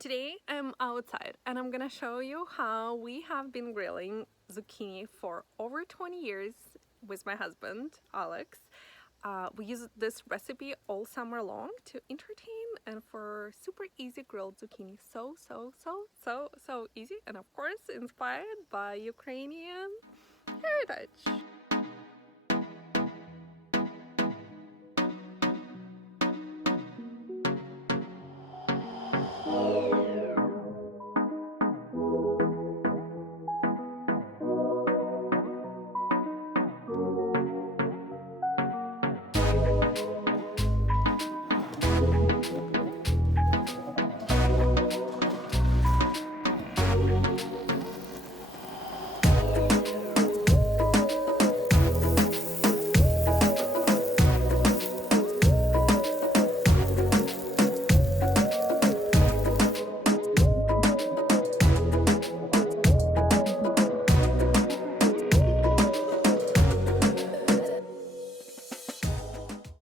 Today I'm outside and I'm gonna show you how we have been grilling zucchini for over 20 years with my husband, Alex. We use this recipe all summer long to entertain and for super easy grilled zucchini. So easy, and of course inspired by Ukrainian heritage.